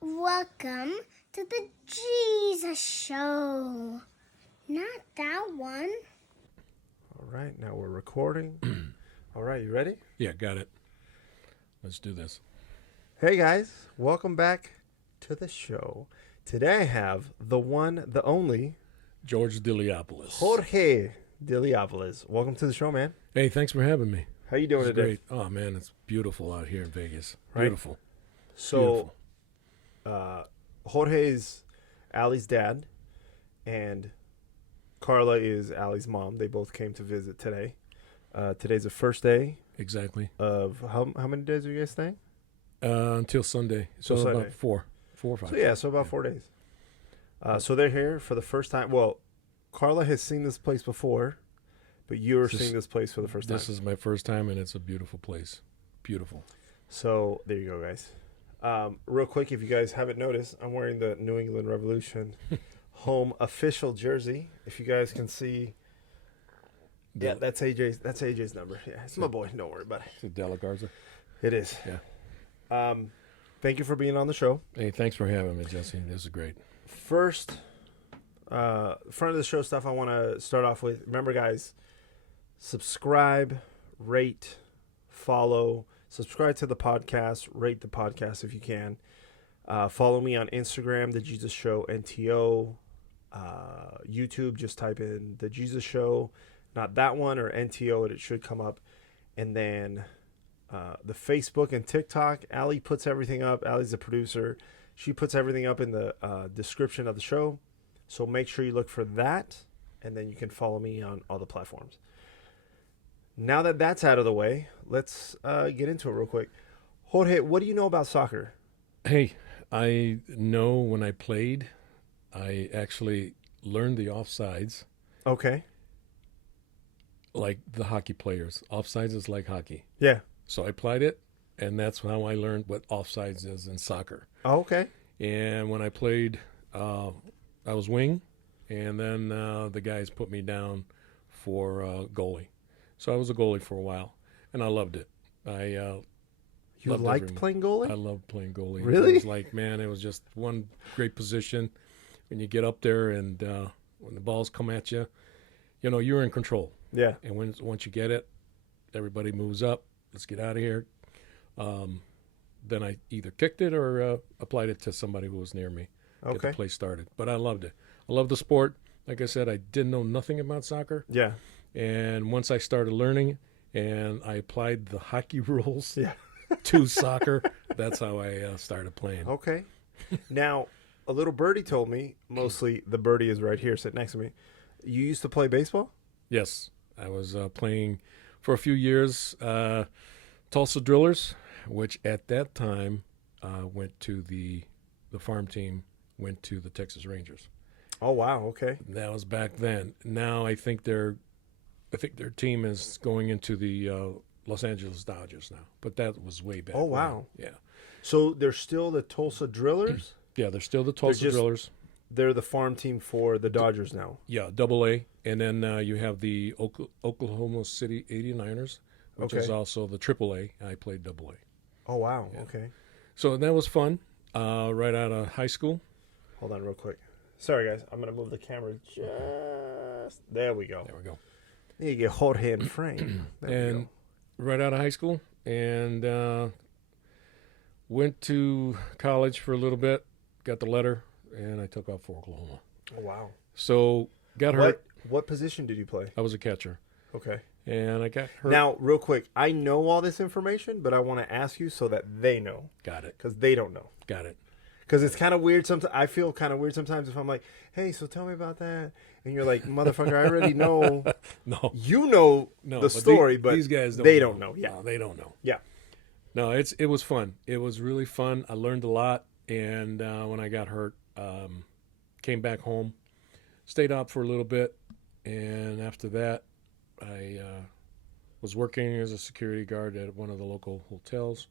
Welcome to the Jesus Show. Not that one. All right, now we're recording. All right, you ready? Yeah, got it. Let's do this. Hey guys, welcome back to the show. Today I have the one, the only, George Deliopoulos. Jorge Deliopoulos. Welcome to the show, man. Hey, thanks for having me. How you doing It's today? great. Oh, man, it's beautiful out here in Vegas. Right? Beautiful. So, Jorge's Allie's dad, and Carla is Allie's mom. They both came to visit today. Today's the first day Exactly. of how many days are you guys staying? Until Sunday. So Till Sunday. about four or five. So about 4 days. So they're here for the first time. Well, Carla has seen this place before, but you're seeing this place for the first time. This is my first time, and it's a beautiful place. Beautiful. So there you go, guys. Real quick, if you guys haven't noticed, I'm wearing the New England Revolution home official jersey. If you guys can see, yeah, that's AJ's number. Yeah, it's my boy. Don't worry about it. Is it Della Garza? It is. Yeah. Thank you for being on the show. Hey, thanks for having me, Jesse. This is great. First, front of the show stuff I want to start off with. Remember, guys, subscribe, rate, follow. Subscribe to the podcast. Rate the podcast if you can. Follow me on Instagram, TheJesusShowNTO. YouTube, just type in The Jesus Show. Not that one, or NTO, and it should come up. And then the Facebook and TikTok. Allie puts everything up. Allie's the producer. She puts everything up in the description of the show. So make sure you look for that. And then you can follow me on all the platforms. Now that that's out of the way, let's get into it real quick. Jorge, what do you know about soccer? Hey, I know when I played, I actually learned the offsides Okay. like the hockey players. Offsides is like hockey. Yeah. So I applied it, and that's how I learned what offsides is in soccer. Oh, okay. And when I played, I was wing, and then the guys put me down for goalie. So I was a goalie for a while, and I loved it. You loved liked playing goalie? I loved playing goalie. Really? It was like, man, it was just one great position. When you get up there and when the balls come at you, you know, you're in control. Yeah. And once you get it, everybody moves up. Let's get out of here. Then I either kicked it or applied it to somebody who was near me. Get Okay. the play started. But I loved it. I love the sport. Like I said, I didn't know nothing about soccer. Yeah. And once I started learning and I applied the hockey rules Yeah. to soccer, that's how I started playing. Okay. Now, a little birdie told me, mostly the birdie is right here, sitting next to me. You used to play baseball? Yes. I was playing for a few years Tulsa Drillers, which at that time went to the farm team, went to the Texas Rangers. Oh, wow. Okay. That was back then. Now I think their team is going into the Los Angeles Dodgers now, but that was way back. Oh, wow. when. Yeah. So they're still the Tulsa Drillers? Yeah, they're still the Tulsa just- Drillers. They're the farm team for the Dodgers now. Yeah, AA. And then you have the Oklahoma City 89ers, which is Okay. also the AAA. I played AA. Oh, wow. Yeah. Okay. So that was fun right out of high school. Hold on real quick. Sorry, guys. I'm going to move the camera just... There we go. There we go. You get Jorge in frame. There we And go. right out of high school, and went to college for a little bit, got the letter, and I took off for Oklahoma. Oh, wow. So got hurt. What position did you play? I was a catcher, Okay. and I got hurt. Now, real quick, I know all this information, but I want to ask you so that they know, Got it. because they don't know. Got it. Because it's kind of weird sometimes. I feel kind of weird sometimes if I'm like, hey, so tell me about that. And you're like, motherfucker, I already know. No, You know no. the story, but these guys don't they don't know. Yeah. No, they don't know. Yeah. No, it was fun. It was really fun. I learned a lot, and when I got hurt, came back home, stayed out for a little bit, and after that, I was working as a security guard at one of the local hotels.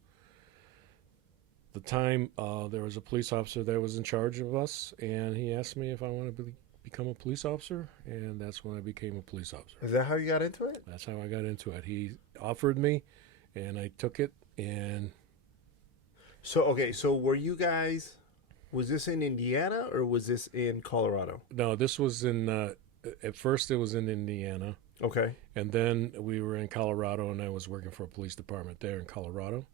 At the time, there was a police officer that was in charge of us, and he asked me if I wanted to become a police officer, and that's when I became a police officer. Is that how you got into it? That's how I got into it. He offered me, and I took it, and So, okay, so were you guys Was this in Indiana or was this in Colorado? No, this was in. At first, it was in Indiana, Okay. and then we were in Colorado, and I was working for a police department there in Colorado.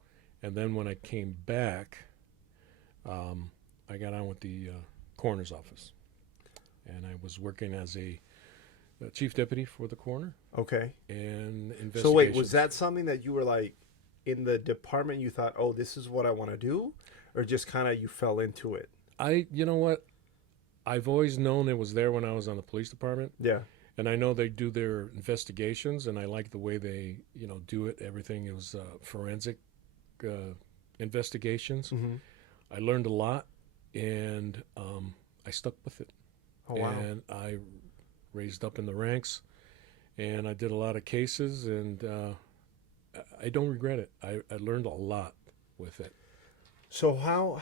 And then when I came back, I got on with the coroner's office, and I was working as a chief deputy for the coroner Okay. and investigations. So wait, was that something that you were like in the department? You thought, oh, this is what I want to do, or just kind of you fell into it? You know what? I've always known it was there when I was on the police department, Yeah. and I know they do their investigations, and I like the way they, do it. Everything, it was forensic investigations. Mm-hmm. I learned a lot, and I stuck with it. Oh wow. And I raised up in the ranks, and I did a lot of cases, and I don't regret it. I learned a lot with it. So how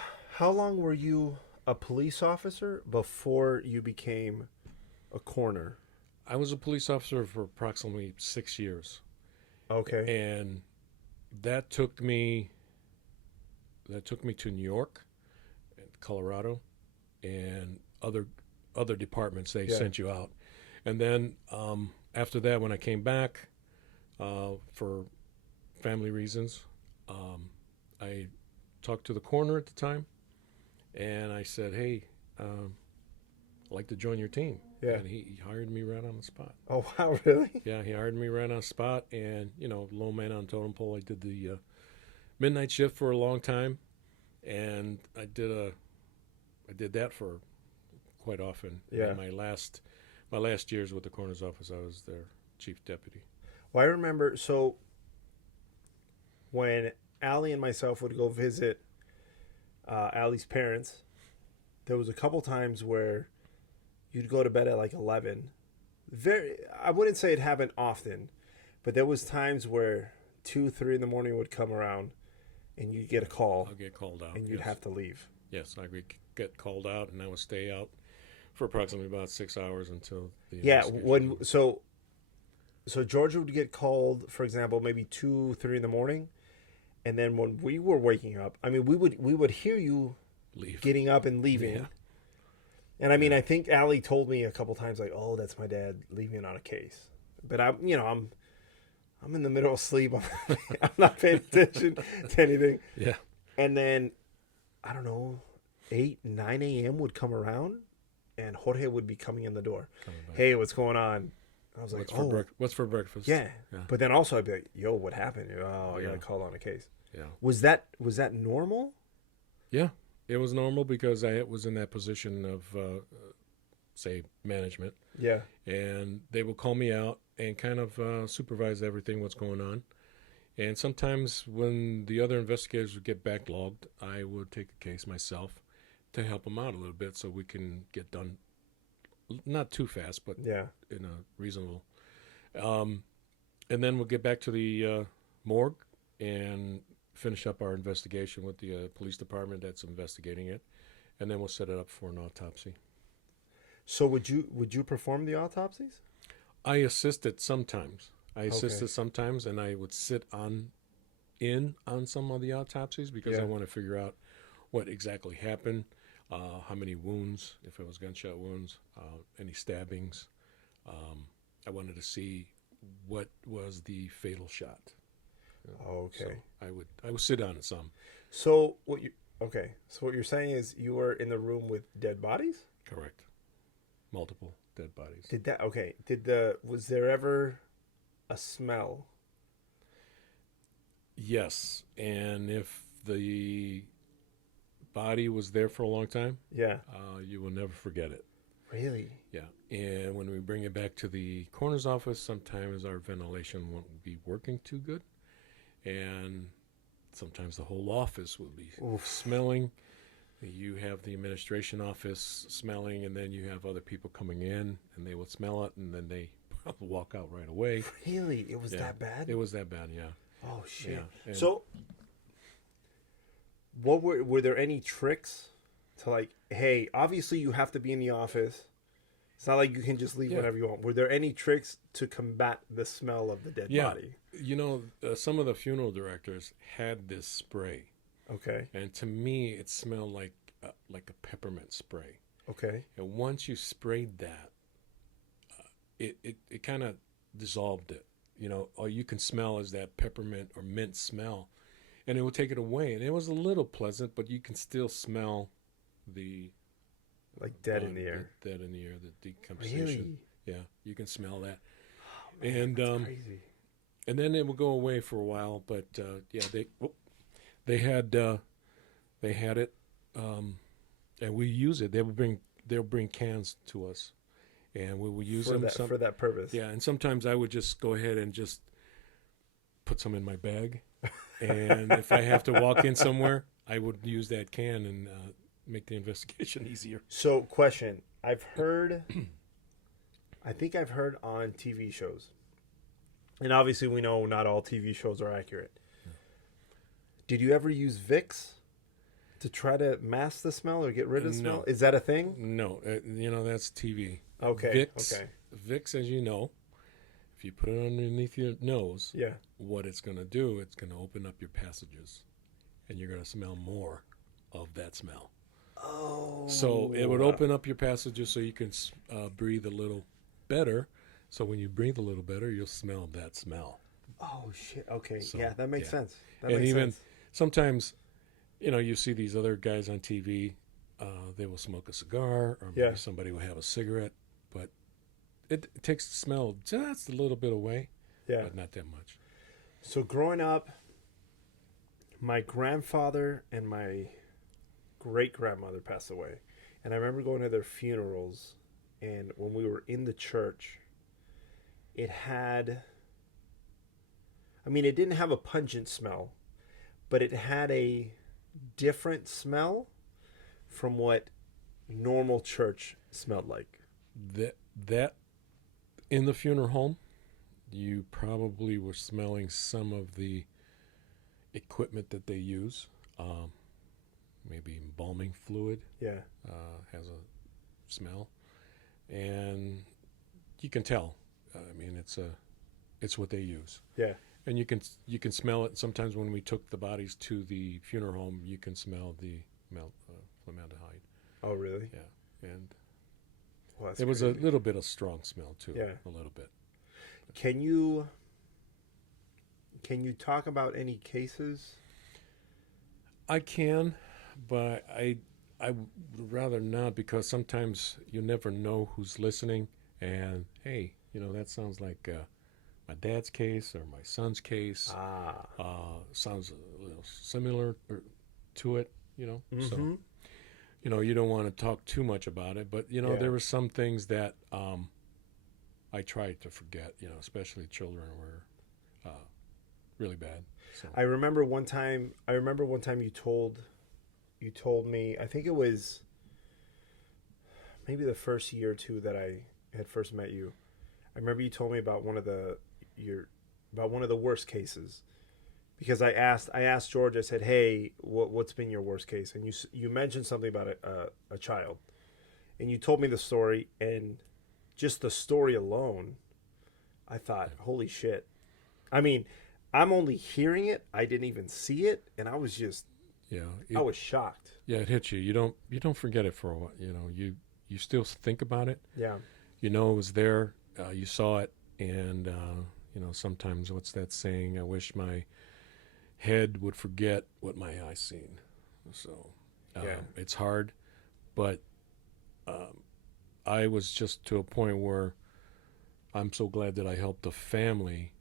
long were you a police officer before you became a coroner? I was a police officer for approximately 6 years, Okay. and that took me to New York, and Colorado, and other departments. They Yeah. sent you out, and then after that, when I came back for family reasons, I talked to the coroner at the time, and I said, "Hey, I'd like to join your team." Yeah. And he hired me right on the spot. Oh wow, really? Yeah, he hired me right on the spot, and low man on totem pole. I did the midnight shift for a long time, and I did that for quite often. Yeah. In my last years with the coroner's office, I was their chief deputy. Well, I remember. So when Allie and myself would go visit Allie's parents, there was a couple times where you'd go to bed at like 11. I wouldn't say it happened often, but there was times where 2, 3 in the morning would come around, and you'd get a call, I'll get called out, and you'd yes. have to leave. Yes, I would get called out, and I would stay out for approximately about 6 hours until the Yeah, investigation was over. so George would get called, for example, maybe 2, 3 in the morning, and then when we were waking up, I mean, we would hear you Leave. getting up and leaving. Yeah. And I mean, I think Allie told me a couple times, like, "Oh, that's my dad leaving on a case." But I'm in the middle of sleep. I'm not paying attention to anything. Yeah. And then, I don't know, 8, 9 a.m. would come around, and Jorge would be coming in the door. Hey, what's going on? I was like, What's for breakfast? Yeah. Yeah. But then also I'd be like, yo, what happened? Oh, I Yeah. got called on a case. Yeah. Was that normal? Yeah. It was normal because I was in that position of, say, management. Yeah. And they would call me out and kind of supervise everything what's going on. And sometimes when the other investigators would get backlogged, I would take a case myself to help them out a little bit so we can get done, not too fast, but Yeah. in a reasonable. And then we'll get back to the morgue and finish up our investigation with the police department that's investigating it, and then we'll set it up for an autopsy. So would you perform the autopsies? I assisted sometimes. Okay. Sometimes, and I would sit in on some of the autopsies because I Yeah. want to figure out what exactly happened, how many wounds, if it was gunshot wounds, any stabbings. I wanted to see what was the fatal shot. Okay. So I would sit on it some. So what you're saying is you were in the room with dead bodies? Correct. Multiple dead bodies. Was there ever a smell? Yes, and if the body was there for a long time, Yeah. you will never forget it. Really? Yeah, and when we bring it back to the coroner's office, sometimes our ventilation won't be working too good, and sometimes the whole office will be Oof. smelling. You have the administration office smelling, and then you have other people coming in, and they will smell it, and then they walk out right away. Really? It was Yeah, that bad? It was that bad, yeah. Oh shit. Yeah, and- So what were there any tricks to, like, hey, obviously you have to be in the office. It's not like you can just leave Yeah. whenever you want. Were there any tricks to combat the smell of the dead body? Some of the funeral directors had this spray, Okay. and to me, it smelled like a peppermint spray. Okay. And once you sprayed that, it kind of dissolved it. You know, all you can smell is that peppermint or mint smell, and it will take it away. And it was a little pleasant, but you can still smell the Like dead in the air. Dead in the air, the decomposition. Really? Yeah, you can smell that. Oh, man, And that's crazy. And then it will go away for a while. But yeah, they had it, and we use it. They'll bring cans to us, and we will use them for that purpose. Yeah, and sometimes I would just go ahead and just put some in my bag, and if I have to walk in somewhere, I would use that can and make the investigation easier. So, question: I think I've heard on TV shows, and obviously we know not all TV shows are accurate. Yeah. Did you ever use Vicks to try to mask the smell or get rid of the smell? Is that a thing? No, that's TV. Okay. Vicks, as you know, if you put it underneath your nose, yeah, what it's going to do, it's going to open up your passages, and you're going to smell more of that smell. Oh. So it would open up your passages so you can breathe a little better. So when you breathe a little better, you'll smell that smell. Oh, shit. Okay. So, yeah, that makes sense. Sometimes, you see these other guys on TV, they will smoke a cigar, or maybe somebody will have a cigarette, but it takes the smell just a little bit away, but not that much. So growing up, my grandfather and my great-grandmother passed away. And I remember going to their funerals, and when we were in the church, it didn't have a pungent smell, but it had a different smell from what normal church smelled like. That in the funeral home, you probably were smelling some of the equipment that they use. Maybe embalming fluid. Yeah. Has a smell, and you can tell. It's what they use. Yeah. And you can smell it. Sometimes when we took the bodies to the funeral home, you can smell the formaldehyde. Oh, really? Yeah. And it was a little bit of strong smell too. Yeah. A little bit. Can you talk about any cases? I can, but I would rather not, because sometimes you never know who's listening. And hey, that sounds like my dad's case or my son's case. Sounds a little similar to it, Mm-hmm. So you don't want to talk too much about it, but there were some things that I tried to forget, especially children were really bad. So. I remember one time you told me, I think it was maybe the first year or two that I had first met you. I remember you told me about one of the worst cases, because I asked George, I said, hey, what's been your worst case? And you mentioned something about a child, and you told me the story, and just the story alone, I thought, holy shit. I mean, I'm only hearing it. I didn't even see it, and I was just, I was shocked. Yeah, it hits you. You don't forget it for a while. You still think about it. Yeah. It was there. You saw it, and sometimes, what's that saying? I wish my head would forget what my eyes seen. So it's hard, but I was just to a point where I'm so glad that I helped the family.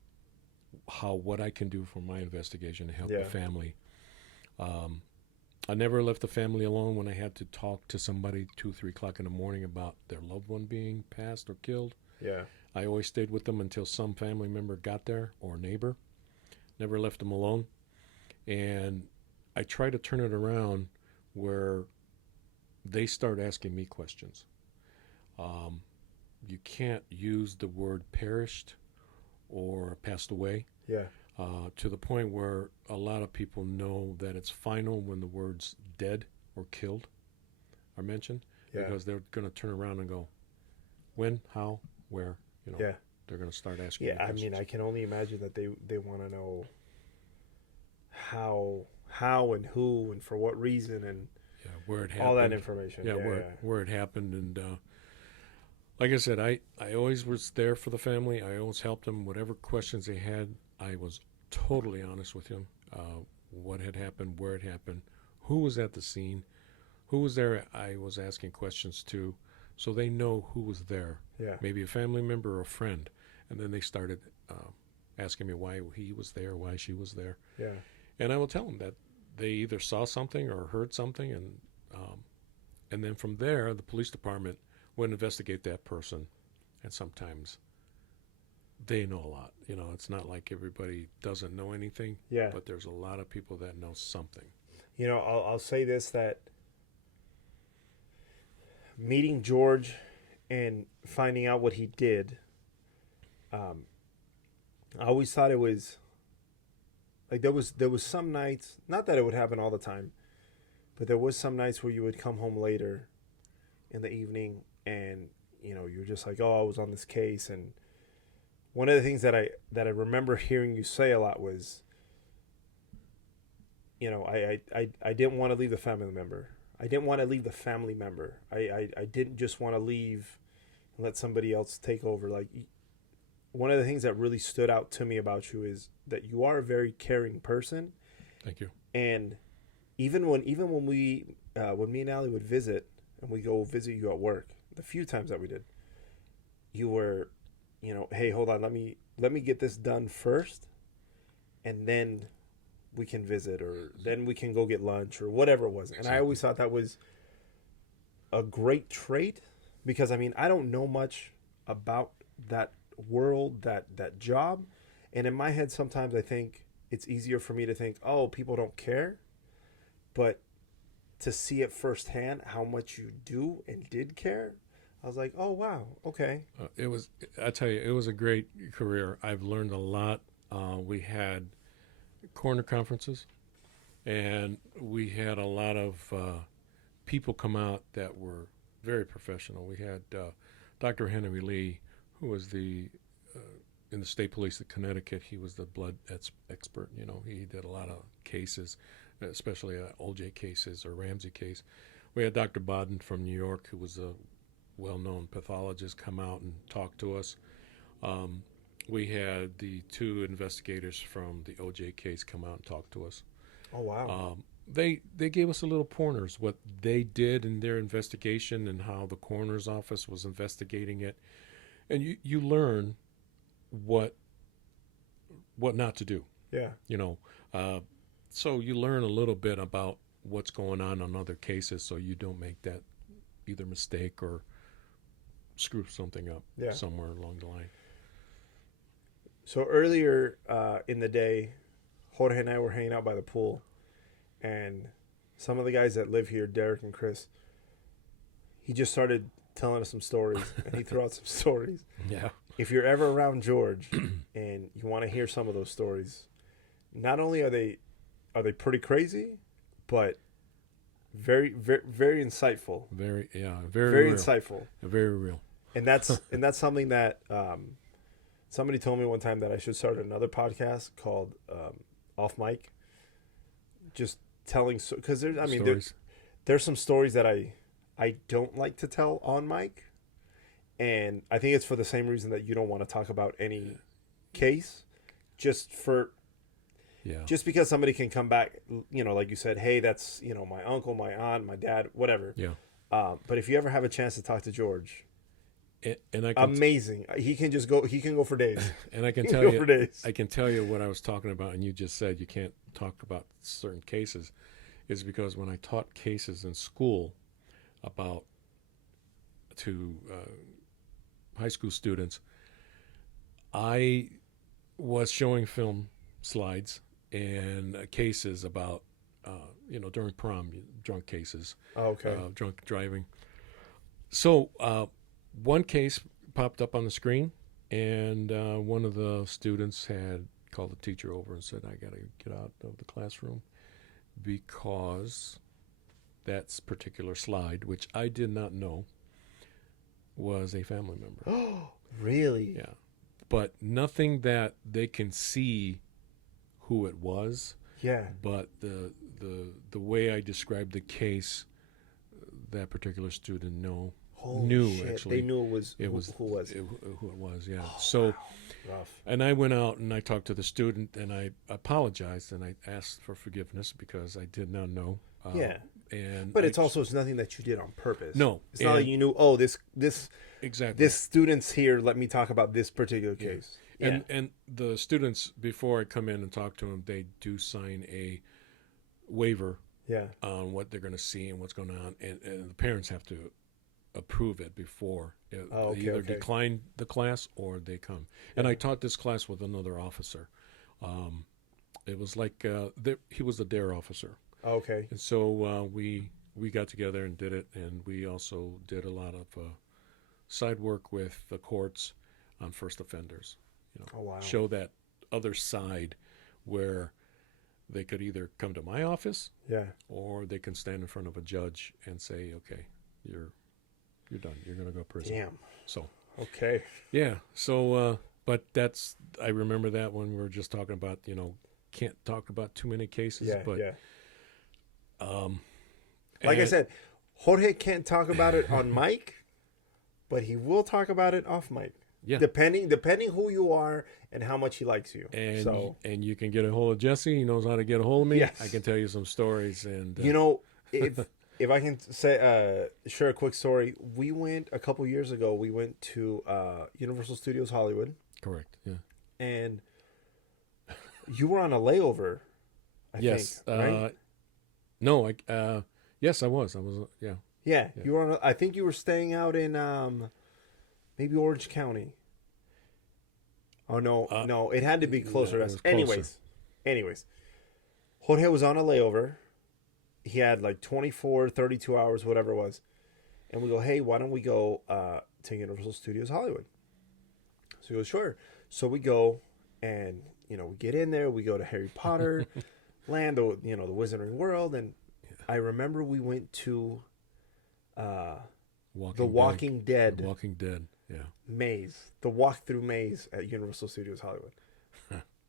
What I can do for my investigation to help the family. I never left the family alone when I had to talk to somebody 2, 3 o'clock in the morning about their loved one being passed or killed. Yeah. I always stayed with them until some family member got there, or neighbor. Never left them alone. And I try to turn it around where they start asking me questions. You can't use the word perished or passed away. Yeah. To the point where a lot of people know that it's final when the words dead or killed are mentioned, because they're going to turn around and go, when, how, where, Yeah. They're going to start asking. Yeah, I mean, I can only imagine that they want to know how and who and for what reason, and where it happened. All that information. Yeah, where it happened. And like I said, I always was there for the family. I always helped them. Whatever questions they had, I was totally honest with them. What had happened, where it happened, who was at the scene, who was there. I was asking questions to, so they know who was there. Yeah. Maybe a family member or a friend. And then they started asking me why he was there, why she was there. Yeah. And I will tell them that they either saw something or heard something, and then from there, the police department would investigate that person. And sometimes they know a lot. You know, it's not like everybody doesn't know anything. Yeah. But there's a lot of people that know something. You know, I'll say this, that meeting George and finding out what he did, I always thought it was like there was some nights, not that it would happen all the time, but there was some nights where you would come home later in the evening and, you know, you're just like, oh, I was on this case. And one of the things that I remember hearing you say a lot was, you know, I didn't want to leave the family member. I didn't want to leave the family member. I didn't just want to leave and let somebody else take over. Like, one of the things that really stood out to me about you is that you are a very caring person. Thank you. And even when me and Allie would visit, and we go visit you at work, the few times that we did, you were, you know, hey, hold on, let me get this done first, and then we can visit, or then we can go get lunch, or whatever it was. And I always thought that was a great trait, because I mean, I don't know much about that world, that job, and in my head sometimes I think it's easier for me to think, oh, people don't care, but to see it firsthand how much you do and did care, I was like, oh wow, okay. I tell you, it was a great career. I've learned a lot. We had corner conferences, and we had a lot of people come out that were very professional. We had Dr. Henry Lee, who was in the state police of Connecticut. He was the blood expert. You know, he did a lot of cases, especially OJ cases or Ramsey case. We had Dr. Bodden from New York, who was a well-known pathologist, come out and talk to us. We had the two investigators from the OJ case come out and talk to us. Oh wow. They gave us a little pointers what they did in their investigation and how the coroner's office was investigating it. And you learn what not to do. Yeah. You know, so you learn a little bit about what's going on other cases, so you don't make that either mistake or screw something up somewhere along the line. So earlier in the day, Jorge and I were hanging out by the pool, and some of the guys that live here, Derek and Chris, he just started telling us some stories, and he threw out some stories. Yeah. If you're ever around George and you want to hear some of those stories, not only are they pretty crazy, but very, very, very insightful. Very very real. Insightful. Very real. And that's something that somebody told me one time, that I should start another podcast called Off Mic. Just telling, because there's some stories that I don't like to tell on mic, and I think it's for the same reason that you don't want to talk about any case, just because somebody can come back, you know, like you said, hey, that's, you know, my uncle, my aunt, my dad, whatever. Yeah. But if you ever have a chance to talk to George, and amazing. He can go for days. And I can tell you what I was talking about, and you just said you can't talk about certain cases, is because when I taught cases in school to high school students, I was showing film slides and cases about, during prom, drunk cases. Oh, okay. Drunk driving. So one case popped up on the screen, and one of the students had called the teacher over and said, I got to get out of the classroom because that particular slide, which I did not know, was a family member. Oh, really? Yeah. But nothing that they can see who it was. Yeah. But the way I described the case that particular student Holy knew shit. actually. They knew it was who was it. Who it was, yeah. Oh, So, wow. Rough. and I went out and I talked to the student and I apologized and I asked for forgiveness because I did not know. Yeah. And But it's nothing that you did on purpose. No. It's not like you knew, oh, this exactly. this student's here, let me talk about this particular case. Yeah. And the students, before I come in and talk to them, they do sign a waiver Yeah. on what they're going to see and what's going on, and the parents have to approve it before. Oh, They either okay. decline the class or they come. And I taught this class with another officer. It was like he was the DARE officer. Okay. And so we got together and did it, and we also did a lot of side work with the courts on first offenders. Oh, wow. Show that other side where they could either come to my office Yeah. or they can stand in front of a judge and say, okay, you're done. You're going to go to prison. Damn. So, Okay. yeah. So, but I remember that when we were just talking about, can't talk about too many cases. Yeah. But, yeah. Like I said, Jorge can't talk about it on mic, but he will talk about it off mic. Yeah. Depending who you are and how much he likes you. And you can get a hold of Jesse. He knows how to get a hold of me. Yes. I can tell you some stories. And if I can share a quick story, we went a couple years ago. We went to Universal Studios Hollywood, correct. Yeah. and you were on a layover. I Yes. think, right? No. Yes, I was. Yeah. Yeah, you were on. I think you were staying out in maybe Orange County. Oh no, it had to be closer to us. it was closer. Anyways, Jorge was on a layover. He had like 24, 32 hours, whatever it was. And we go, hey, why don't we go to Universal Studios Hollywood? So he goes, sure. So we go, and we get in there. We go to Harry Potter land, the Wizarding World, and I remember we went to the Walking Dead. The Walking Dead. Yeah. Maze, the walk-through maze at Universal Studios Hollywood.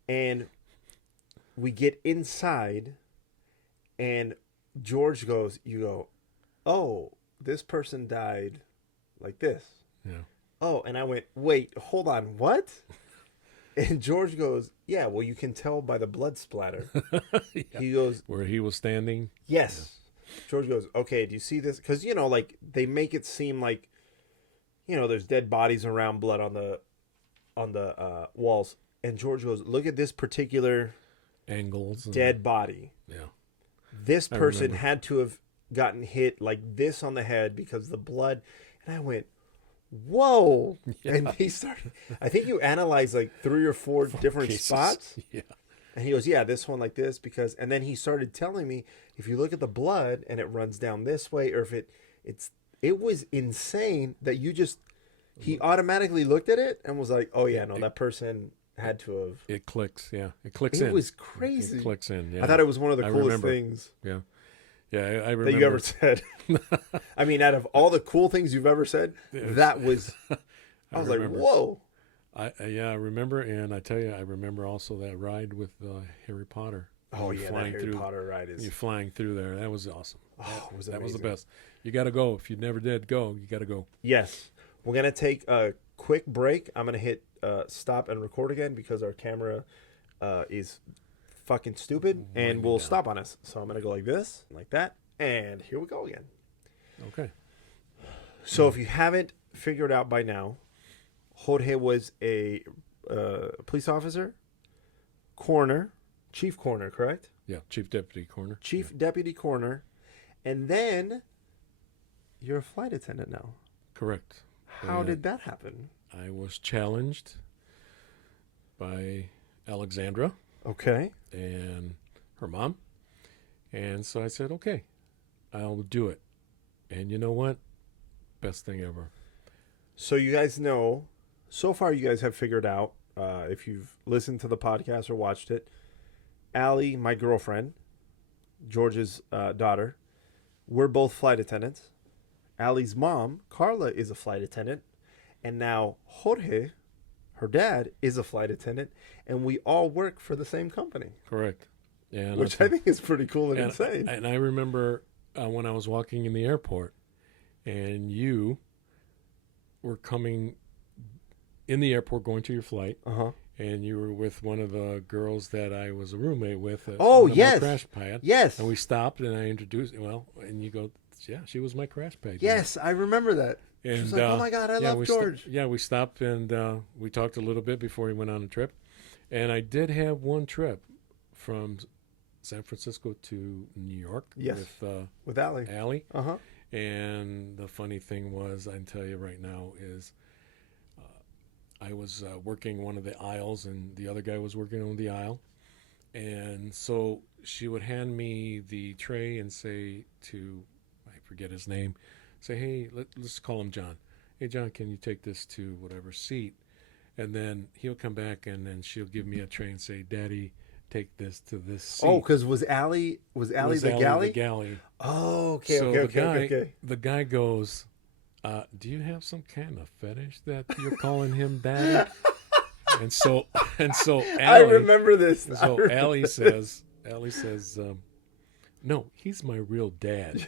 And we get inside, and George goes, oh, this person died like this. Yeah. Oh, and I went, wait, hold on, what? And George goes, yeah, well, you can tell by the blood splatter. Yeah. He goes, Where he was standing. yes. Yeah. George goes, okay, do you see this? Because, like, they make it seem like, there's dead bodies around, blood on the walls. And George goes, look at this particular Angles. dead body. Yeah. This person had to have gotten hit like this on the head because the blood. And I went, whoa. Yeah. And he started, I think you analyzed like 3 or 4 different cases. spots. Yeah. And he goes, yeah, this one like this because, and then he started telling me, if you look at the blood and it runs down this way, or if it was insane that he automatically looked at it and was like, oh yeah, no, that person had to have. It clicks, yeah. It clicks in. It was crazy. It clicks in, yeah. I thought it was one of the coolest things. Yeah. Yeah, I remember. That you ever said. I mean, out of all the cool things you've ever said, that was, I was like, whoa. I remember, and I tell you, I remember also that ride with Harry Potter. Oh yeah, that Harry Potter ride is. You're flying through there. That was awesome. Oh, it was amazing. That was the best. You got to go. If you never did go, you got to go. Yes. We're going to take a quick break. I'm going to hit stop and record again because our camera is fucking stupid and will stop on us. So I'm going to go like this, like that, and here we go again. Okay. So if you haven't figured out by now, Jorge was a police officer, chief coroner, correct? Yeah, chief deputy coroner. Chief deputy coroner, and then you're a flight attendant now. Correct. How did that happen? I was challenged by Alexandra. Okay. And her mom. And so I said, okay, I'll do it. And you know what? Best thing ever. So you guys know, so far you guys have figured out, if you've listened to the podcast or watched it, Allie, my girlfriend, George's daughter, we're both flight attendants. Allie's mom, Carla, is a flight attendant. And now Jorge, her dad, is a flight attendant. And we all work for the same company. Correct. And which I think is pretty cool and insane. And I remember when I was walking in the airport, and you were coming in the airport going to your flight. Uh-huh. And you were with one of the girls that I was a roommate with. Oh, one of yes. my crash pad. Yes. And we stopped, and I introduced. Well, and you go, yeah, she was my crash pad. Yes, I remember that. And she was like, oh my God, I love George. We stopped and we talked a little bit before he went on a trip. And I did have one trip from San Francisco to New York. Yes. With Allie. Allie. Uh-huh. And the funny thing was, I can tell you right now, is I was working one of the aisles, and the other guy was working on the aisle. And so she would hand me the tray and say to, I forget his name, say, hey, let's call him John. Hey, John, can you take this to whatever seat? And then he'll come back, and then she'll give me a tray and say, Daddy, take this to this seat. Oh, because was Allie the galley? The galley. Oh, okay, So okay. the guy goes, do you have some kind of fetish that you're calling him Daddy? and so Allie, I remember this. So Allie says, no, he's my real dad.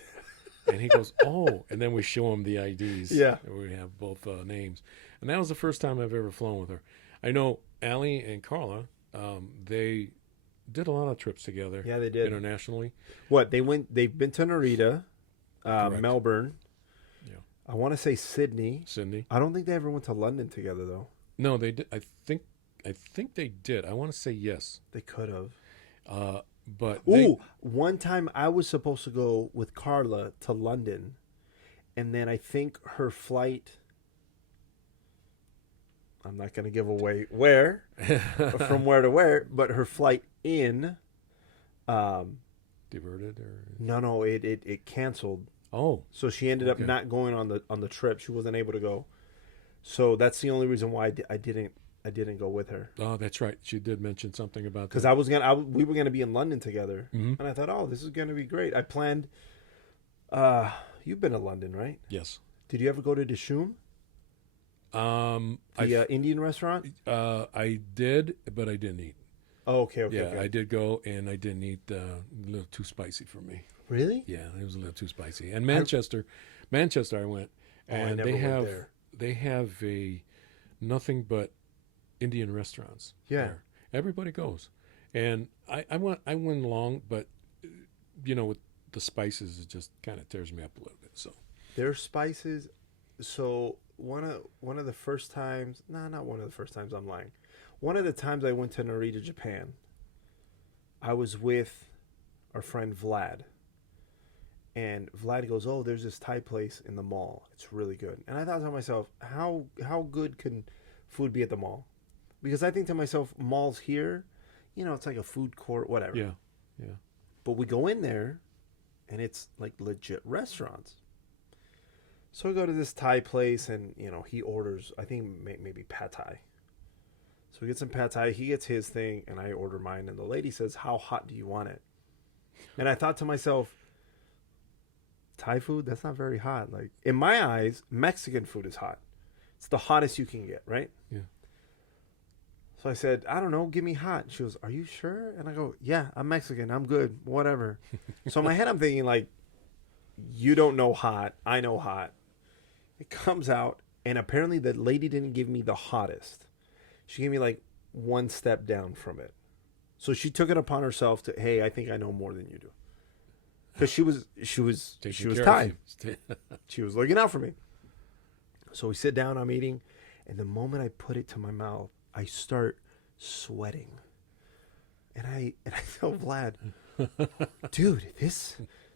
And he goes, oh, and then we show him the IDs. Yeah. And we have both names. And that was the first time I've ever flown with her. I know Allie and Carla, they did a lot of trips together. Yeah, they did. Internationally. What, they've been to Narita, Melbourne. Yeah. I want to say Sydney. Sydney. I don't think they ever went to London together, though. No, they did. I think they did. I want to say yes. They could have. But one time I was supposed to go with Carla to London, and then I think her flight, I'm not going to give away where, from where to where, but her flight in, diverted or no, it canceled. Oh, so she ended up not going on the trip. She wasn't able to go. So that's the only reason why I didn't go with her. Oh, that's right. She did mention something about that. Because we were gonna be in London together, Mhm. and I thought, oh, this is gonna be great. I planned. You've been to London, right? Yes. Did you ever go to Dishoom? The Indian restaurant? I did, but I didn't eat. Oh, okay. Yeah, I did go, and I didn't eat. A little too spicy for me. Really? Yeah, it was a little too spicy. And Manchester, I went, and I never went there. they have nothing but Indian restaurants. Yeah. There. Everybody goes, and I went along, but with the spices, it just kind of tears me up a little bit. So their spices. So one of the first times, not one of the first times. I'm lying. One of the times I went to Narita, Japan, I was with our friend Vlad. And Vlad goes, oh, there's this Thai place in the mall. It's really good. And I thought to myself, how good can food be at the mall? Because I think to myself, malls here, it's like a food court, whatever. Yeah. But we go in there, and it's like legit restaurants. So we go to this Thai place, and, he orders, I think maybe pad Thai. So we get some pad Thai. He gets his thing, and I order mine. And the lady says, how hot do you want it? And I thought to myself, Thai food, that's not very hot. Like, in my eyes, Mexican food is hot. It's the hottest you can get, right? Yeah. So I said, I don't know, give me hot. She goes, are you sure? And I go, yeah, I'm Mexican. I'm good. Whatever. So in my head, I'm thinking, like, you don't know hot. I know hot. It comes out, and apparently the lady didn't give me the hottest. She gave me, like, one step down from it. So she took it upon herself to, hey, I think I know more than you do. Because she was Thai. She was looking out for me. So we sit down, I'm eating, and the moment I put it to my mouth, I start sweating. And I tell Vlad, dude, this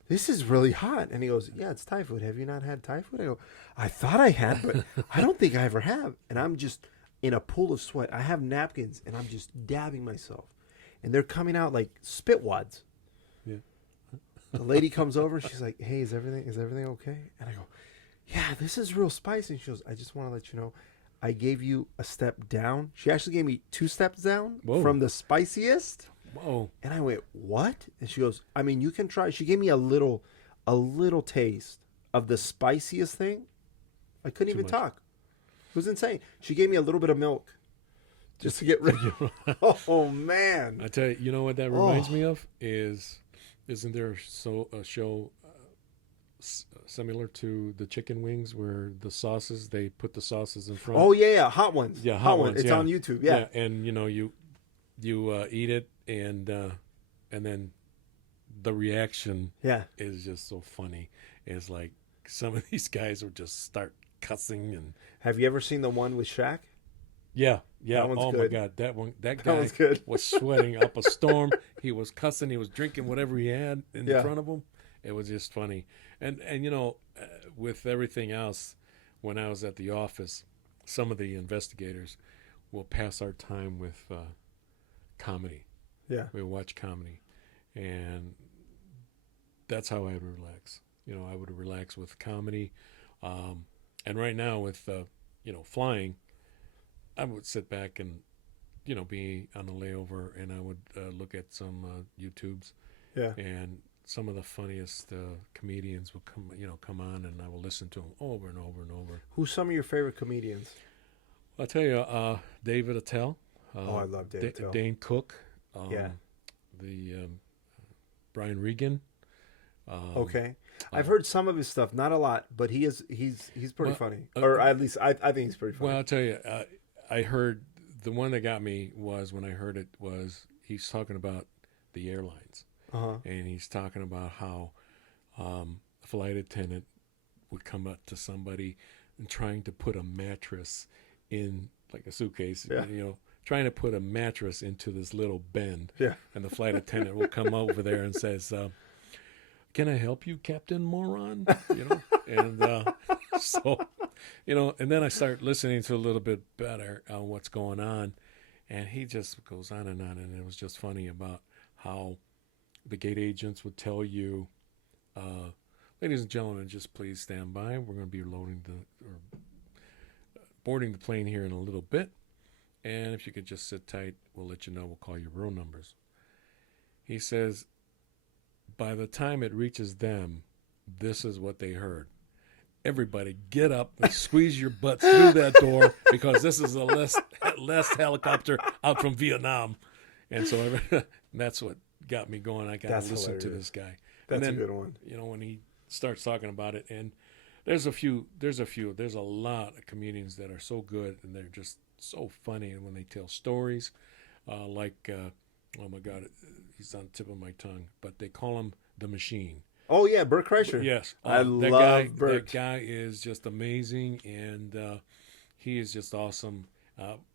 is really hot. And he goes, yeah, it's Thai food. Have you not had Thai food? I go, I thought I had, but I don't think I ever have. And I'm just in a pool of sweat. I have napkins, and I'm just dabbing myself. And they're coming out like spit wads. Yeah. The lady comes over, and she's like, hey, is everything okay? And I go, yeah, this is real spicy. And she goes, I just want to let you know, I gave you a step down. She actually gave me 2 steps down from the spiciest. Whoa. And I went, what? And she goes, I mean, you can try. She gave me a little taste of the spiciest thing. I couldn't even talk. It was insane. She gave me a little bit of milk just to get rid of it. Oh, man. I tell you, what that reminds me of isn't there a show similar to the chicken wings, where the sauces, they put the sauces in front. Oh yeah, hot ones. Yeah, hot ones. It's yeah. on YouTube. Yeah. And you eat it, and then the reaction is just so funny. It's like some of these guys will just start cussing. And have you ever seen the one with Shaq? Yeah. That one's Oh good. my God, that guy one's good. was sweating up a storm. He was cussing. He was drinking whatever he had in front of him. It was just funny. And with everything else, when I was at the office, some of the investigators will pass our time with comedy. Yeah. We watch comedy, and that's how I would relax. I would relax with comedy, and right now with flying, I would sit back and be on the layover, and I would look at some YouTubes. Yeah. And some of the funniest comedians will come on, and I will listen to them over and over and over. Who's some of your favorite comedians? I'll tell you, David Attell. I love David Attell. Dane Cook. The Brian Regan. Okay, I've heard some of his stuff, not a lot, but he's pretty funny, or at least I think he's pretty funny. Well, I'll tell you, I heard the one that got me was when I heard it was he's talking about the airlines. And he's talking about how a flight attendant would come up to somebody and trying to put a mattress in like a suitcase, trying to put a mattress into this little bend. Yeah. And the flight attendant will come over there and says, "Can I help you, Captain Moron?" And so, and then I start listening to a little bit better on what's going on, and he just goes on, and it was just funny about how the gate agents would tell you, "Ladies and gentlemen, just please stand by. We're going to be boarding the plane here in a little bit. And if you could just sit tight, we'll let you know. We'll call your row numbers." He says, by the time it reaches them, this is what they heard. "Everybody get up and squeeze your butt through that door, because this is the last helicopter out from Vietnam." And so that's what got me going. I got to listen to this guy. That's a good one. When he starts talking about it, and there's a lot of comedians that are so good, and they're just so funny. And when they tell stories, oh my God, he's on the tip of my tongue, but they call him the Machine. Oh yeah, Bert Kreischer. Yes, I love Bert. That guy is just amazing, and he is just awesome.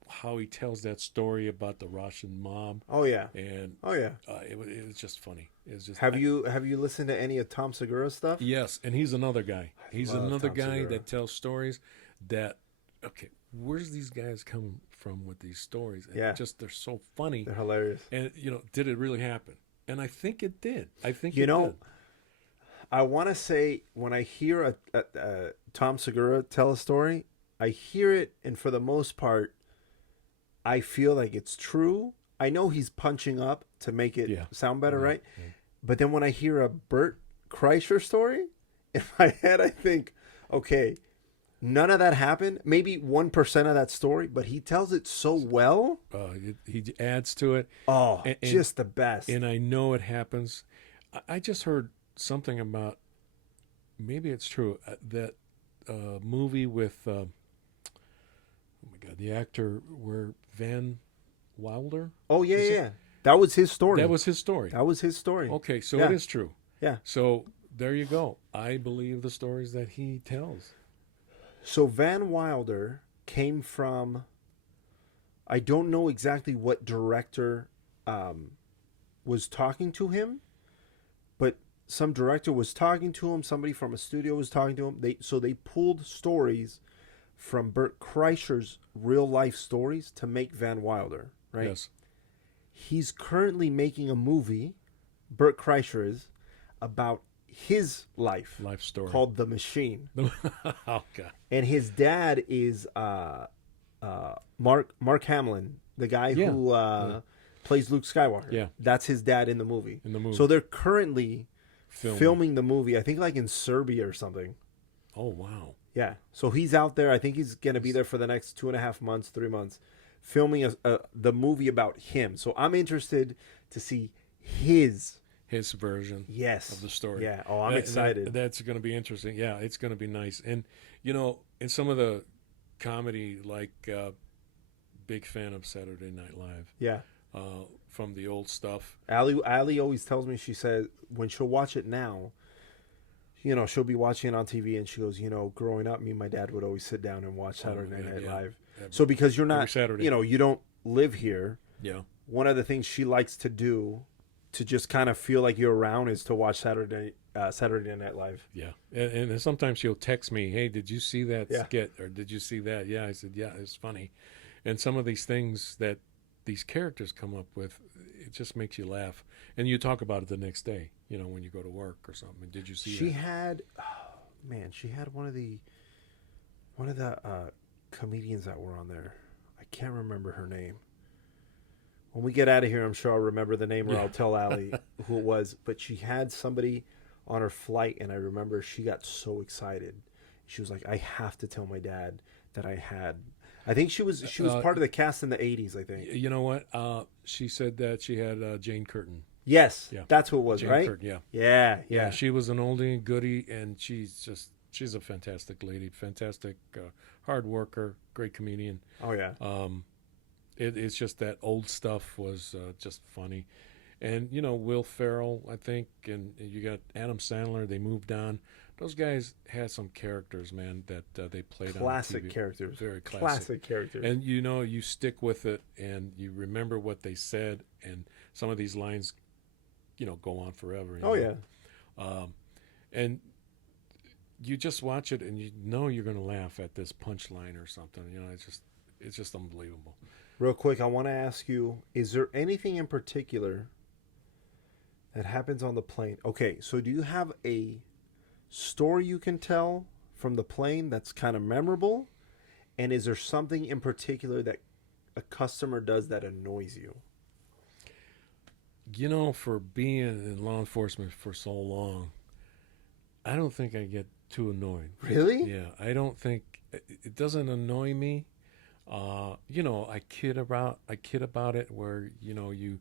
How he tells that story about the Russian mob. Oh yeah. And it was just funny. It's just. Have you listened to any of Tom Segura's stuff? Yes, and he's another guy. He's another guy that tells stories that. Okay, where's these guys come from with these stories? And they're so funny. They're hilarious. And did it really happen? And I think it did. I think did. I want to say, when I hear a Tom Segura tell a story, I hear it, and for the most part, I feel like it's true. I know he's punching up to make it sound better, right? Yeah. But then when I hear a Bert Kreischer story, in my head I think, okay, none of that happened. Maybe 1% of that story, but he tells it so well. He adds to it. Oh, just the best. And I know it happens. I just heard something about, maybe it's true, that movie with, oh my God, the actor where Van Wilder. Oh yeah. That was his story. That was his story. Okay, so it is true. Yeah. So there you go. I believe the stories that he tells. So Van Wilder came from, I don't know exactly what director was talking to him, but some director was talking to him. Somebody from a studio was talking to him. They pulled stories from Bert Kreischer's real life stories to make Van Wilder, right? Yes. He's currently making a movie, Bert Kreischer is, about his life story called The Machine. Oh God! And his dad is Mark Hamill, the guy who plays Luke Skywalker. Yeah, that's his dad in the movie. So they're currently filming the movie. I think like in Serbia or something. Oh wow! Yeah, so he's out there. I think he's going to be there for the next 2.5 months, 3 months, filming the movie about him. So I'm interested to see his his version Yes. of the story. Yeah. Oh, I'm excited. That's going to be interesting. Yeah, it's going to be nice. And you know, in some of the comedy, like big fan of Saturday Night Live. Yeah. From the old stuff. Allie always tells me, she said when she'll watch it now, you know, she'll be watching it on TV and she goes, you know, growing up, me and my dad would always sit down and watch Saturday Night Live. So because you're not, you know, you don't live here. Yeah. One of the things she likes to do to just kind of feel like you're around is to watch Saturday Night Live. Yeah. And sometimes she'll text me, hey, did you see that Yeah. skit? Or did you see that? Yeah. I said, yeah, it's funny. And some of these things that these characters come up with, it just makes you laugh. And you talk about it the next day, you know, when you go to work or something. Did you see She that? had, oh, man, she had one of the comedians that were on there. I can't remember her name. When we get out of here, I'm sure I'll remember the name, or I'll tell Allie who it was. But she had somebody on her flight, and I remember she got so excited. She was like, I have to tell my dad that I had. I think she was part of the cast in the 80s, I think. You know what? She said that she had Jane Curtin. Yes, Yeah. that's who it was, Jane right? Curtin, Yeah. She was an oldie and goodie, and she's a fantastic lady, fantastic hard worker, great comedian. Oh, yeah. It's just that old stuff was just funny. And, you know, Will Ferrell, I think, and you got Adam Sandler, they moved on. Those guys had some characters, man, that they played Classic on TV. characters. Very classic. Classic characters. And, you know, you stick with it, and you remember what they said, and some of these lines, you know, go on forever. Oh, know? And you just watch it, and you know you're going to laugh at this punchline or something. You know, it's just unbelievable. Real quick, I want to ask you, is there anything in particular that happens on the plane? Okay, so do you have a story you can tell from the plane that's kind of memorable? And is there something in particular that a customer does that annoys you? You know, for being in law enforcement for so long, I don't think I get too annoyed. Really? Yeah, I don't think it doesn't annoy me. You know, I kid about it, where you know you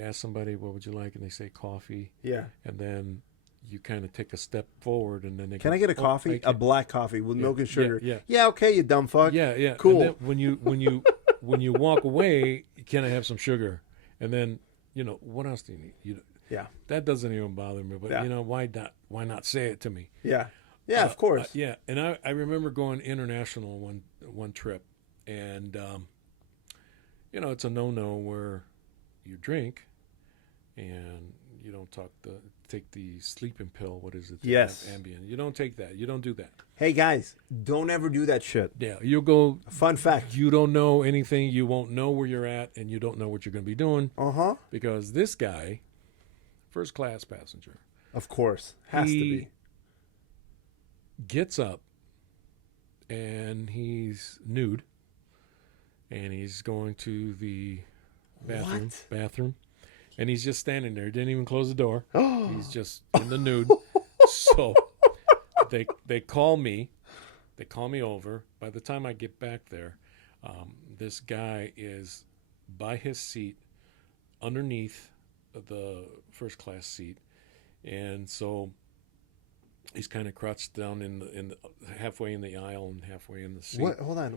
ask somebody what would you like, and they say coffee. Yeah. And then you kind of take a step forward, and then they Can go, I get a "Oh, coffee? A black coffee with milk and sugar. Yeah. Okay, you dumb fuck. Yeah. Cool. And then when you walk away, can I have some sugar? And then, you know, what else do you need? Yeah. That doesn't even bother me. But Yeah. you know, why not say it to me? Yeah. Yeah, of course. Yeah. And I remember going international one trip, and you know, it's a no where you drink and you don't take the sleeping pill. What is it? Yes. Ambien. You don't take that. You don't do that. Hey, guys, don't ever do that shit. Yeah. You'll go. Fun fact. You don't know anything. You won't know where you're at, and you don't know what you're going to be doing. Uh-huh. Because this guy, first class passenger, Of course. Has to be. gets up, and he's nude, and he's going to the bathroom, and he's just standing there. Didn't even close the door. He's just in the nude. So they call me. They call me over. By the time I get back there, this guy is by his seat underneath the first class seat, and so he's kind of crouched down in the halfway in the aisle and halfway in the seat. What? Hold on.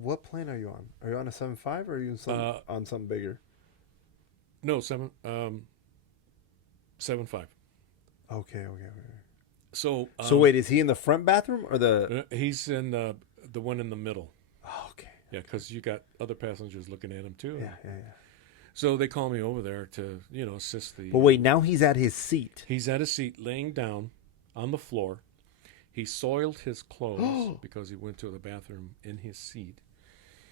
What plane are you on? Are you on a 7.5 or are you on something bigger? No, 7.5. Okay. So So wait, is he in the front bathroom or the? he's in the one in the middle. Oh, okay. Yeah, because you got other passengers looking at him too. Yeah. So they call me over there to assist the. But wait, now he's at his seat. He's at his seat, laying down on the floor. He soiled his clothes because he went to the bathroom in his seat.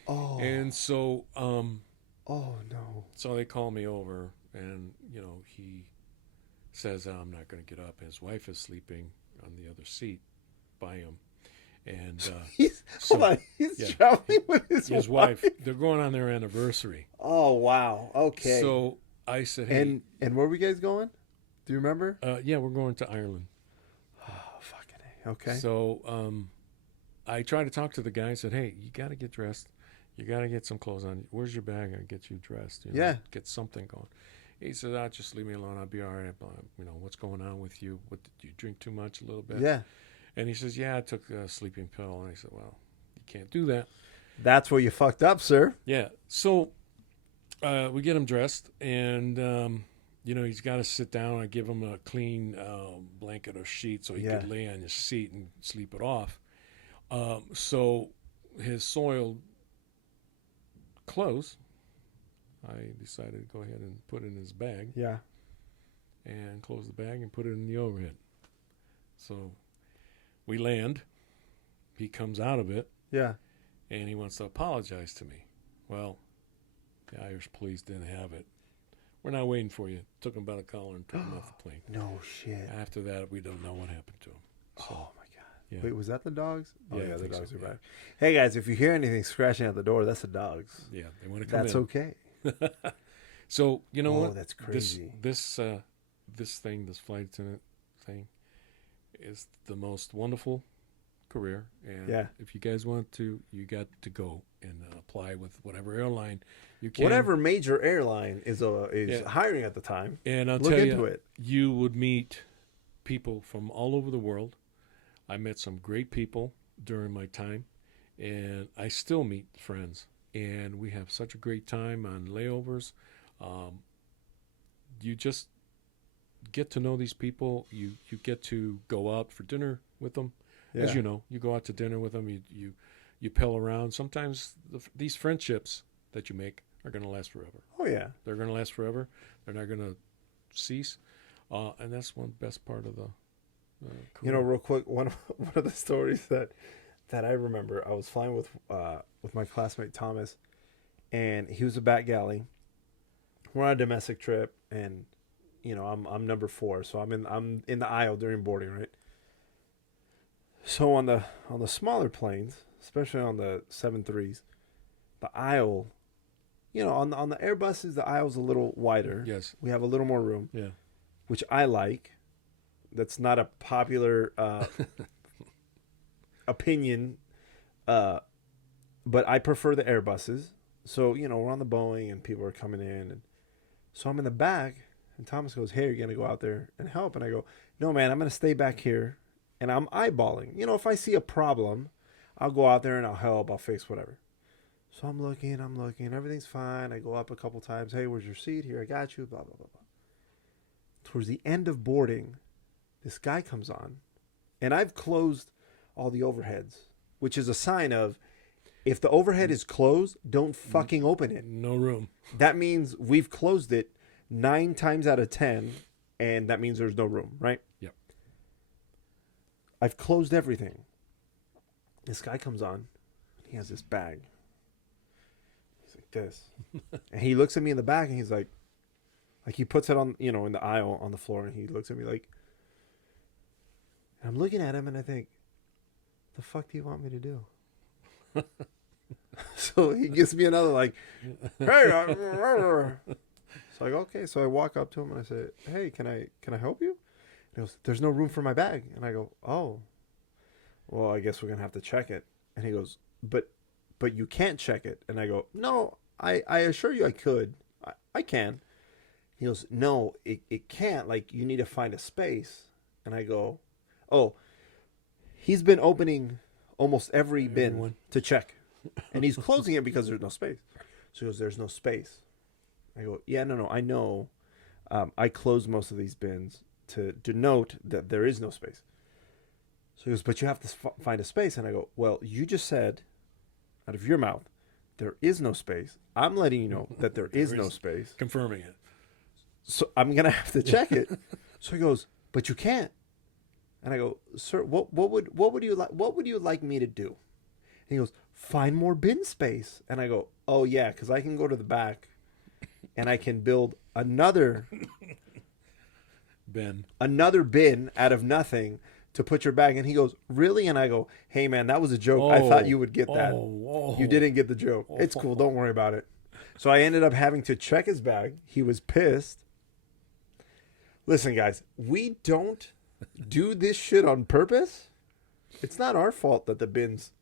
Oh. And so, Oh no. so they call me over, and he says, "I'm not going to get up." His wife is sleeping on the other seat by him, and He's traveling with his wife. They're going on their anniversary. Oh wow. Okay. So I said, "Hey, and where were you guys going? Do you remember? yeah, we're going to Ireland." Oh fucking A. Okay. So I tried to talk to the guy. I said, "Hey, you got to get dressed. You got to get some clothes on. Where's your bag? I'll get you dressed. Yeah. Get something going." He said, just leave me alone. I'll be all right. What's going on with you? What, did you drink too much a little bit? Yeah. And he says, yeah, I took a sleeping pill. And I said, well, you can't do that. That's where you fucked up, sir. Yeah. So we get him dressed, and, he's got to sit down. I give him a clean blanket or sheet so he could lay on his seat and sleep it off. So his soiled clothes, I decided to go ahead and put in his bag. Yeah. And close the bag and put it in the overhead. So we land. He comes out of it. Yeah. And he wants to apologize to me. Well, the Irish police didn't have it. We're not waiting for you. Took him by the collar and took him off the plane. No shit. After that, we don't know what happened to him. So, oh, my God. Yeah. Wait, was that the dogs? Oh, yeah, the dogs so, are back. Hey, guys, if you hear anything scratching at the door, that's the dogs. Yeah, they want to come That's in. okay. So, you know what? Oh, that's crazy. This flight attendant thing is the most wonderful career. And if you guys want to, you got to go and apply with whatever airline you can. Whatever major airline is hiring at the time. And I'll look tell into it. You would meet people from all over the world. I met some great people during my time, and I still meet friends. And we have such a great time on layovers. You just get to know these people. You get to go out for dinner with them. Yeah. As you know, you go out to dinner with them. You pal around. Sometimes these friendships that you make are going to last forever. Oh, yeah. They're going to last forever. They're not going to cease. And that's one best part of the career. Real quick, one of the stories that I remember, I was flying with my classmate Thomas, and he was a back galley. We're on a domestic trip, and I'm number 4, so I'm in the aisle during boarding, right? So on the smaller planes, especially on the 737s, the aisle, on the Airbuses, the aisle's a little wider. Yes, we have a little more room. Yeah, which I like. That's not a popular opinion, but I prefer the Airbuses. So, we're on the Boeing and people are coming in. And so I'm in the back, and Thomas goes, hey, you're going to go out there and help? And I go, no, man, I'm going to stay back here, and I'm eyeballing. If I see a problem, I'll go out there and I'll help. I'll fix whatever. So I'm looking. Everything's fine. I go up a couple times. Hey, where's your seat? Here, I got you, blah, blah, blah, blah. Towards the end of boarding, this guy comes on, and I've closed all the overheads, which is a sign of if the overhead is closed, don't fucking open it. No room. That means we've closed it 9 times out of 10, and that means there's no room, right? Yep. I've closed everything. This guy comes on. He has this bag. He's like this. And he looks at me in the back, and he's like he puts it on, in the aisle on the floor, and he looks at me like, and I'm looking at him, and I think, the fuck do you want me to do? So he gives me another hey. So I go, okay. So I walk up to him and I say, hey, can I help you? And he goes, there's no room for my bag. And I go, oh, well, I guess we're gonna have to check it. And he goes, but you can't check it. And I go, no, I assure you I could. I can. He goes, no, it can't. You need to find a space. And I go, oh, he's been opening almost every bin to check. And he's closing it because there's no space. So he goes, there's no space. I go, yeah, no, I know. I close most of these bins to denote that there is no space. So he goes, but you have to find a space. And I go, well, you just said out of your mouth, there is no space. I'm letting you know that there is no space. Confirming it. So I'm going to have to check it. So he goes, but you can't. And I go, sir, what would you like me to do? And he goes, find more bin space. And I go, oh yeah, because I can go to the back and I can build another bin out of nothing to put your bag. And he goes, really? And I go, hey man, that was a joke. I thought you would get that. You didn't get the joke. It's cool. Don't worry about it. So I ended up having to check his bag. He was pissed. Listen, guys, we don't do this shit on purpose. It's not our fault that the bins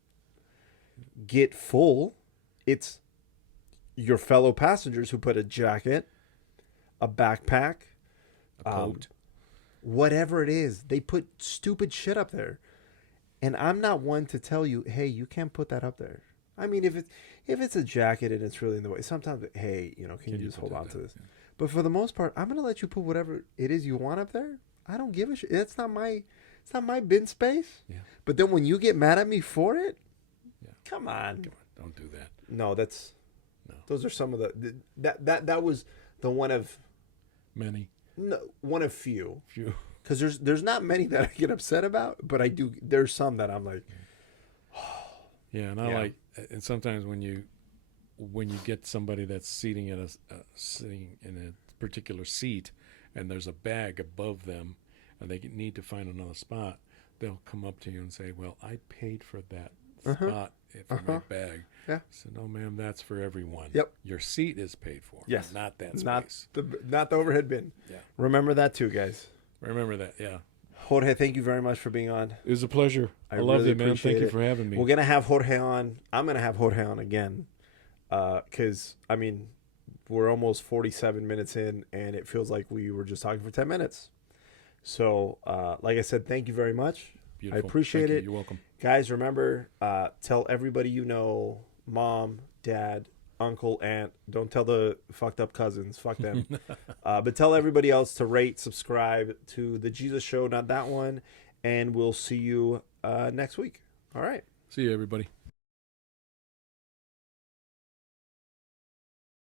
get full. It's your fellow passengers who put a jacket, a backpack, A coat. whatever it is. They put stupid shit up there. And I'm not one to tell you, hey, you can't put that up there. I mean, if it's a jacket and it's really in the way, sometimes, hey, can you just hold on to this? Yeah. But for the most part, I'm gonna let you put whatever it is you want up there. I don't give a shit. It's not my bin space. Yeah. But then when you get mad at me for it, Yeah. come on. Don't do that. No, No. those are some of that was the one of Many. no, one of few. Few. Because there's not many that I get upset about, but I do. There's some that I'm like, Yeah, and I and sometimes when you get somebody that's sitting in a particular seat, and there's a bag above them, and they need to find another spot, they'll come up to you and say, "Well, I paid for that spot for my bag." Yeah. So no, ma'am, that's for everyone. Yep. Your seat is paid for. Yes. Not that space. Not the overhead bin. Yeah. Remember that too, guys. Remember that. Yeah. Jorge, thank you very much for being on. It was a pleasure. I love really you, man. appreciate Thank you it. for having me. We're gonna have Jorge on. I'm gonna have Jorge on again, because I mean, we're almost 47 minutes in, and it feels like we were just talking for 10 minutes. So, like I said, thank you very much. Beautiful. I appreciate Thank you. it. You're welcome. Guys, remember, tell everybody you know, mom, dad, uncle, aunt. Don't tell the fucked up cousins. Fuck them. But tell everybody else to rate, subscribe to The Jesus Show, not that one. And we'll see you next week. All right. See you, everybody.